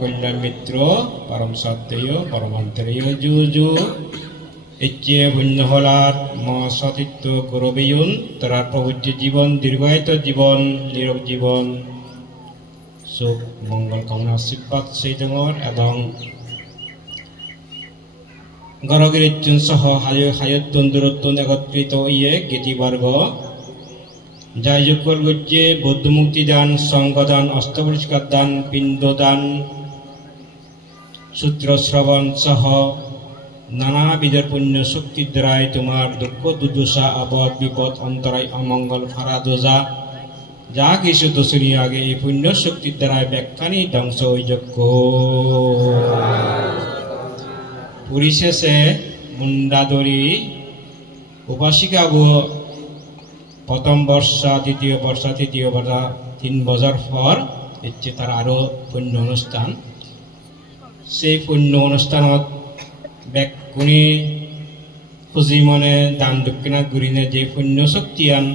কল্যাণ মিত্র পরম সত্যেয় পরমন্তরেয় জু জু ইচ্ছে পুণ্য হলার ম সতীত্ব গৌরবেয়ুন তার প্রভুজ্য জীবন, দীর্ঘায়িত জীবন, নিরব জীবন। সুখ, মঙ্গল কামনা, আশীর্বাদ, সেই ডঙর এবং গরগিরিত্যুন সহ হায়, হায়ত্তুন, দূরত্তুন একত্রিত ইয়ে গীতিবর্গ। যাই যুগল গজ্যে বৌদ্ধ মুক্তি দান সঙ্গদান অস্তপরিষ্কার দান পিণ্ডদান। সূত্র শ্রবণ সহ নানাবিধের পুণ্য শক্তির দ্বারাই তোমার দুঃখ, দুর্দশা আবদ বিপদ, অন্তরায় অমঙ্গল ফারাদোজা যা কিছু দোষণী আগে এই পুণ্য শক্তির দ্বারাই ব্যাখ্যানি ধ্বংস যোগ্য পরিশেষে মুন্ডাদরি উপাসিকা প্রথম বর্ষা, দ্বিতীয় বর্ষা, তৃতীয় বর্ষা, তিন বছর পর হচ্ছে তার আরও পুণ্য অনুষ্ঠান সেই পুণ্য অনুষ্ঠানত ব্যকুনি খুঁজি মনে দান দক্ষিণা ঘুরিনে যে পুণ্য আন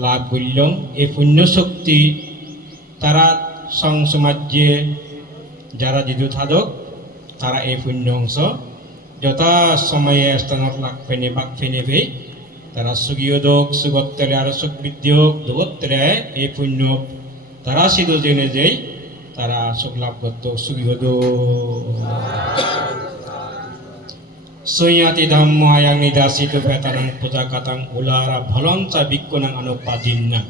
লাভ করলাম এই পুণ্য শক্তি তারা সং সমাজে যারা যিদু থাদক তারা এই পুণ্য অংশ যথা সময়ে স্থানত লাগ ফেনে, বাক ফেনে ভেই তারা সুগীয় দোক সুগত্তরে আর সুখ বিদ্যোগ দুগত্তরে এই পুণ্য তারা সিধু জেনে যেই তারা সুখ লাভ করত সুগীয় সৈয়াতি ধাম্ম আয়াং নিদাসিত বেতানাং পূজা কাতাং উলারা ভলঞ্চা বিক্ষণাং অনুপাদিন্না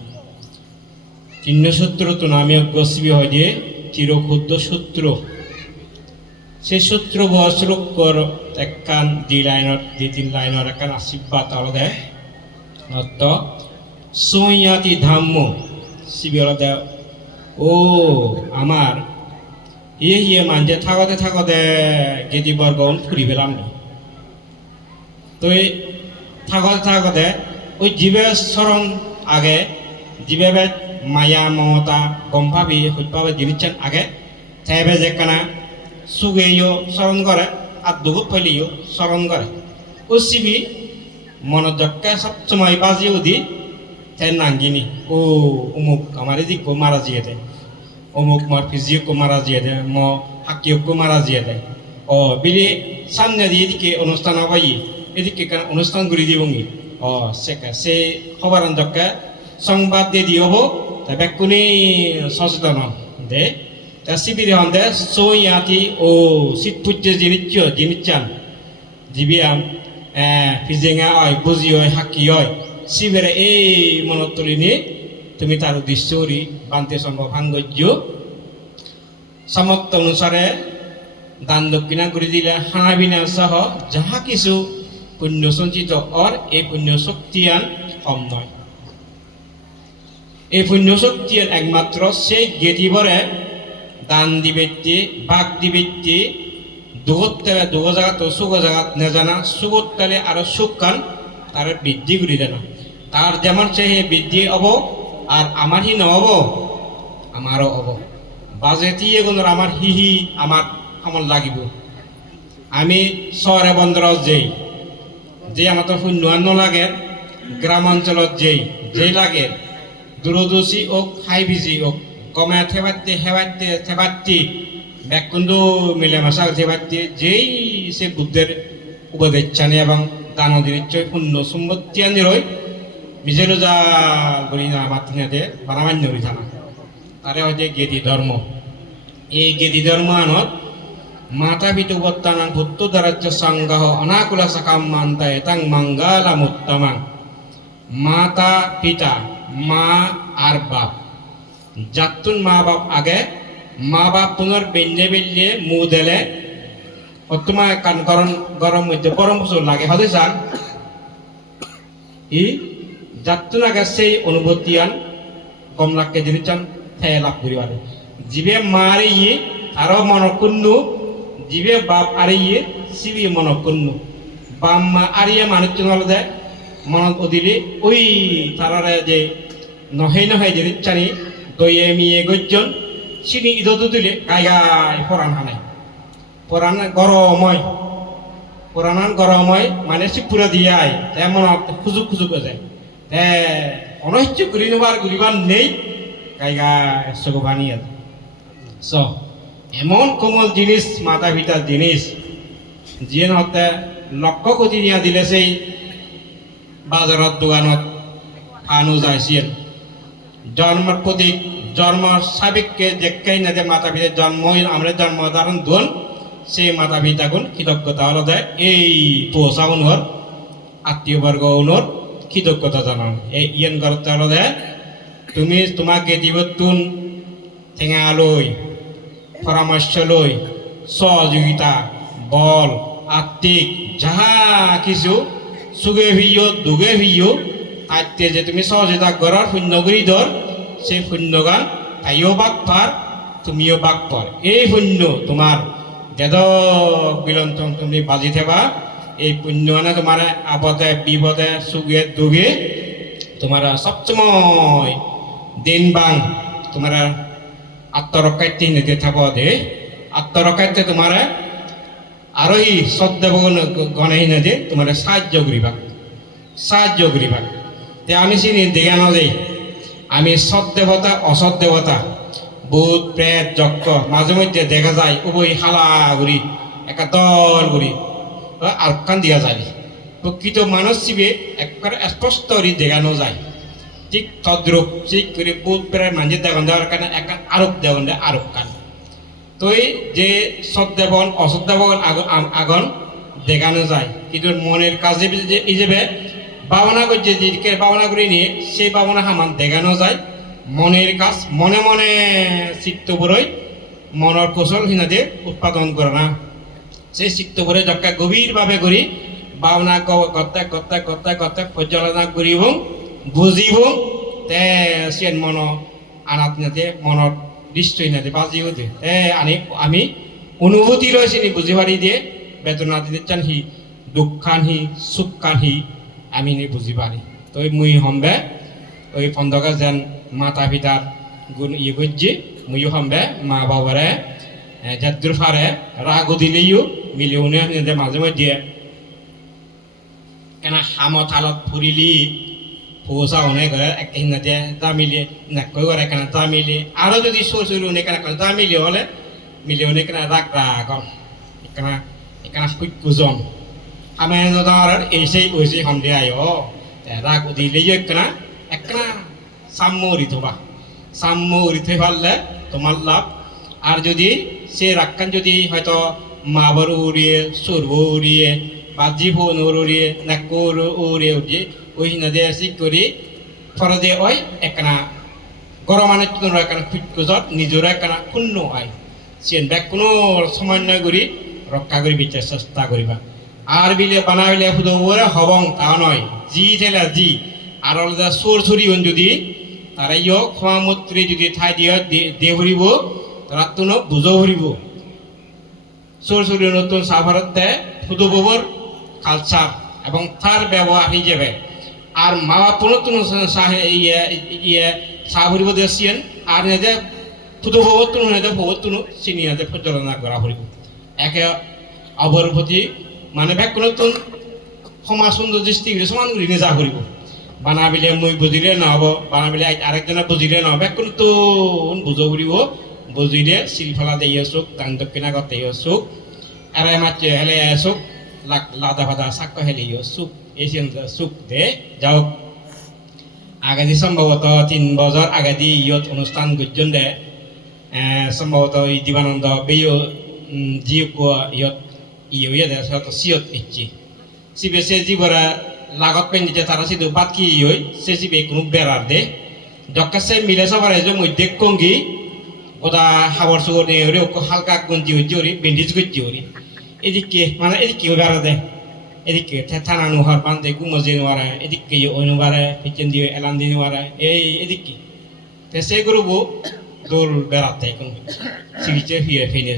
তিন্ন সূত্র তো নামে অগ্রসবি হয় যে চিরক্ষুদ্র সূত্র সেই সূত্র বহশ্লোকর একখান দুই লাইনত দুই তিন লাইনৰ একখান আশীৰ্বাদ অলদে অর্থ, সৈয়াতি ধাম্ম শিবি অলদে ও, আমার। ইয়ে ইয়ে মানজে থাকতে থাকতে গেদি বর্গন ফুরি পেলাম না। তো থাকতে থাকতে ওই জীবে স্মরণ আগে জীবে মায়া, মমতা, গম ভাবি সত্যভাবে জিনিসছেন আগে চাইবে যে কানা সুগেইও স্মরণ করে, আর দুগুত ফেলিও স্মরণ করে। ও শিবি মনোযোগকে সবসময় বাজিও দি তাই নাঙ্গিনি ও, অমুক আমার এদিক মারা জিয়ে দেয় অমুক মার ফিজিও মারা জিয়ে দেয় ম হাকিও মারা জিয়ে দেয় ও বিলি সামনে দিয়ে এদিকে অনুষ্ঠান হবাই এদিকে কেন অনুষ্ঠান ঘুরি দিবঙ্গি ও সে সে খবর অন্তকে সংবাদ দিয়ে দিও তা বেকুনি সচেতন দে। তা শিবিরে হন্দে সৈয়াতি ও শীত পুজ্য জিনিস জিনিসান জিবিয়াম ফিজেঙা হয় বুজি হয় হাকি হয়। শিবিরে এই মনত তুলি নিয়ে তুমি তার উদ্দেশ্য করি বান্তে সম্ভব। সামর্থ্য অনুসারে দান দক্ষিণা করে দিলে হানা বিনা সহ যাহা কিছু পুণ্য সঞ্চিত অর এই পুণ্য শক্তিয়ান কম নয়। এই পুণ্য শক্তিয়ান একমাত্র সেই গেদিবরে দান দিবেটি বাঘ দিবেটি দুগত্তালে দুগ জায়গা তো জাগাত নেজানা সুগত্তালে আরও সুখ কান তার বৃদ্ধি করি দেনা তার যেমন সে বৃদ্ধি হব আর আমার হি নহব আমারও হব। বাজেতি এগুলো আমার হি হি আমার আমার লাগিব। আমি চহরে বন্দর যেই যে আমার তো শূন্য লাগে গ্রামাঞ্চলত যেই যেই লাগে দূরদর্শী ওক হাই বিজি ওক কমে থেবাতে হেবাতে থেবাতি ব্যাকুন্দ মিলে মাসা থেবাতে যেই সে বুদ্ধের উপদেশানি এবং দানদিরিচ্ছয় পুণ্য সম্পত্তিয়ানি রই নিজের যা বলি না মাতিনাতে বানামান্য হই থানা তারে হচ্ছে গেদি ধর্ম এই গেদি ধর্ম আনত মাতা পিতু বত্তানাং ভূত্ত দারাজ্য সংগ্রহ অনাকুলা সাকাম মান্তা এতাং মঙ্গলামুত্তমাং মাতা পিতা মা আর বাপ যাতুন মা বাপ আগে মা বাপ পুনর বেন্যে বেল্যে মু দেলে অত্তমা কান গরম গরম মধ্যে গরম লাগে হদে চান ই আগে সেই অনুভূতি আন কম লাখকে যদি চান ঠাই লাভ করি পারে জিবে মারে ইয়ে আরও মন কুন্নু জিবে বাপ আরে ইয়ে সিবি মন কুন্নু বাম মা আরিয়ে মানুষ চলে মনত অদিলে ওই তারারে যে নহে নহে যে চানি দয়ে মিয়ে গজ্জন চিনি ইদতো দিলে গাই গাই পরাণ হানাই পরাণ গরময় পরাণ গরময় মানে সিপুরা দিয়ে আয় তাই খুজুক খুজুক হয়ে যায়। তে অনৈশ্য ঘুরি নেবার ঘুরিবার নেই। চকু ভানি আছে। চ, এমন কোমল জিনিস মাতা পিতার জিনিস, যিয়ে নহতে লক্ষ কোটি দিয়া দিলে সেই বাজারত দোকানত ফানু যাইছিল জন্মের প্রতীক জন্ম সাবেককে যেকাই না যে মাতা পিতার জন্ম আমরা জন্ম ধারণ দোন, সেই মাতা পিতা গুণ কৃতজ্ঞতা হলো দেয়। এই পোষা উনর আত্মীয় বর্গ উনর কৃতজ্ঞতা জানান এই ইয়েন দেয় তুমি তোমাকে দিবতুন ঠেঙা লই পরামর্শ লই সহযোগিতা, বল, আত্মিক, যাহা কিছু সুগে ভিও দুগে ভিও তাইতে যে তুমি সহযোগিতা করার শূন্যগুড়ি ধর, সেই শূন্যগান তাইও বাক পার, তুমিও বাক পার। এই শূন্য তোমার বেদ বিলন্ত তুমি বাজি থেবা এই পুণ্যগানে তোমার আপদে, বিপদে সুগে দুগে তোমার সবসময় দিন বাং তোমার আত্মরক্ষার্থী নিতে থাকো দে। আত্মরক্ষার্থে তোমার আরোহী শ্রদ্ধা গণহীন যে তোমার সাহায্য করিবা। সাহায্য করিবা। তে আমি চিনি দেখা নদেই আমি সৎ দেবতা অসৎ দেবতা ভূত, প্রেত, যক্ষ মাঝে মধ্যে দেখা যায় উভয় হালা ঘুরি একা দল ঘুরি আরকান দিয়া যায়। প্রকৃত মানুষ শিবে একবারে স্পষ্ট করে দেখানো যায়। ঠিক তদ্রুপ ঠিক করে ভূত প্রেত মানুষের দেখান দেওয়ার কারণে একটা আরোপ দেয় আরোপ কান তো এই যে সৎ দেবন অসৎ দেবন আগ- আগন দেখানো যায়। কিন্তু মনের কাজে যে যে ভাবনা করছে যেদিকে ভাবনা করে নিয়ে, সেই ভাবনা হামান দেখানো যায়। মনের কাজ মনে মনে চিত্ত বরই মনের কৌশল হিনাদে উৎপাদন করে না। সেই চিত্ত বরে যকা গভীরভাবে করি, ভাবনা করতে করতে করতে করতে পর্যালোচনা করিব, বুঝিব, তে সেন মন আনাত নাতে, মনত নিশ্চয় নাতে বাজিও দে। তে আনি, আমি অনুভূতি রয়েছে নি বুঝি পারি দিয়ে বেদনা দিতে চান হি দুঃখান হি সুখান হি আমি নি বুঝি পারি তো মুই হম্বে, ওই ফন্দকা যেন মাতা পিতার গুণ ইয়ে করছি মুই হম্বে মা বাবারে যাদ্দুর ফারে রাগ দিলেইও মিলিউনে যে মাঝে মধ্যে কেন হামত হালত ফুরিলি পৌঁছা অনেক করে একদিনতে জামিলে নাকই করে কেন জামিলে আরও যদি সর সর অনেক কেন জামিলে হলে মিলে অনেক কেন রাগ রাগ কেন কুইক কুজন আমি ধর এই সেই ওই সেই দিয়ে আয়ো রাগ দিলেই একনা একনা সাম্য ঋতুবা সাম্য ঋতু পারলে তোমার লাভ আর যদি সে রাক্কান যদি হয়তো মা বারু উড়িয়ে, সুরব উড়িয়ে বা জীবন উড়িয়ে নাকুর উড়িয়ে উড়িয়ে ওই নদে শিক করি ফরদে ওই একনা গরমানের জন্য একনা খুঁজত নিজের একনা শূন্য হয়। সেন ব্যাগ কোনো সমন্বয় করি, রক্ষা করি, বিচার চেষ্টা করিবা। আর বিলে বানাবিলে শুধু ওরে হবং তা নয়, জি ঠেলা জি। আর অলদা সোর ছড়ি যদি তারা ইয় খোৱা মূত্রে যদি ঠাই দিয়ে দে ভরিব তারা তো বুঝো ভরিব সোর ছড়ি নতুন সাভারতে শুধু গোবর কালচার এবং তার ব্যবহার হিসেবে আর মা বাপ নতুন ইয়ে ইয়ে চাহ ভরিব দিয়েছেন আর নেদে শুধু ভবতুন নেদে ভবতুন চিনি নেদে পর্যালোচনা করা ভরিব একে অবর প্রতি মানে ব্যাক নতুন সমাজ সুন্দর দৃষ্টি সমান কৰি নিজা কৰিব বানাবিলে মই বুজিলে নহ'ব, বানাবিলে আরেকজনে বুজিলে নহ'ব একো নতুন বুজ কৰিব বুজিলে শিলফলা দেই আছোক দান দক্ষিণা দেই আছোক এৰাই মাতি হেলে লাক লাদা ফাদা চাক্ক হেলি আছোক এই চুক দে, যাওক। আগাদি সম্ভবত তিন বছর আগাদি ইয়ত অনুষ্ঠান গজ্জন দে সম্ভবত এই দিবানন্দ বেয় জি ইয়ত ইয়ে দে সিয়ত ইচ্ছি। সিবে সে জীবরা লাগত পেন দিতে তারা সিধু বাদ কি ইয়ে সে সিবে কোনো বেড়ার দে। যকা সে মিলে সবার মধ্যে কঙ্গি ওদা হাবর সুগর নিয়ে ওরে হালকা গঞ্জি হচ্ছে ওরে বেন্ডিজ করছি ওরে। এদিকে মানে এদিকে বেড়া দে। এদিকে থানা নুহার বান্ধে গুমজে নোয়ারা এদিকে ওই নোয়ারা পিছন দিয়ে এলান দিয়ে নোয়ারা এই এদিকে। সে গরুবো দোল বেড়াতে কোন সিগিচে ফিয়ে ফেলে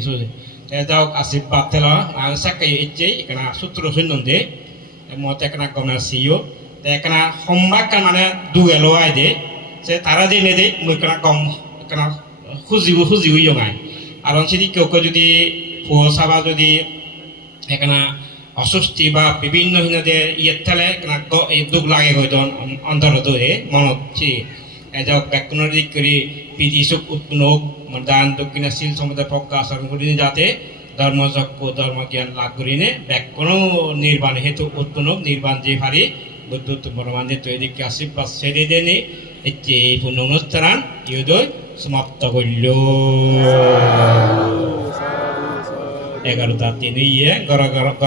তে যাওক Asif বাতেলা ang sakay itje ikana sutro sunon de mo te kana gona siyo te kana hombak kan mana duge loai de se tara de ne খুঁজিব খুঁজিব ইয়ঙাই। আর যদি কেউ কেউ যদি ফুয় চাবা যদি এখানে অস্বস্তি বা বিভিন্ন হিনাদের ইয়ের ঠেলে দুখ লাগে হয়তো অন্তর ধরে মনত ঠিক যাওক ব্যাকুণের দিক করে প্রীতি সুখ উৎপন্ন হোক মানে দান দক্ষিণা শীল সমুদায় পক্কা আচরণ করি যাতে ধর্মযজ্ঞ ধর্ম জ্ঞান লাভ করিনে ব্যাকরণ নির্বাণ হেতু উৎপন্ন হোক নির্বাণ যে হারি বুদ্ধ পরমান্বিত এদিকে আশীর্বাদ ছেড়ে দেনে এই পূর্ণ অনুষ্ঠান ইউদয় semaptakulun. Ya garutatini ya, gara-gara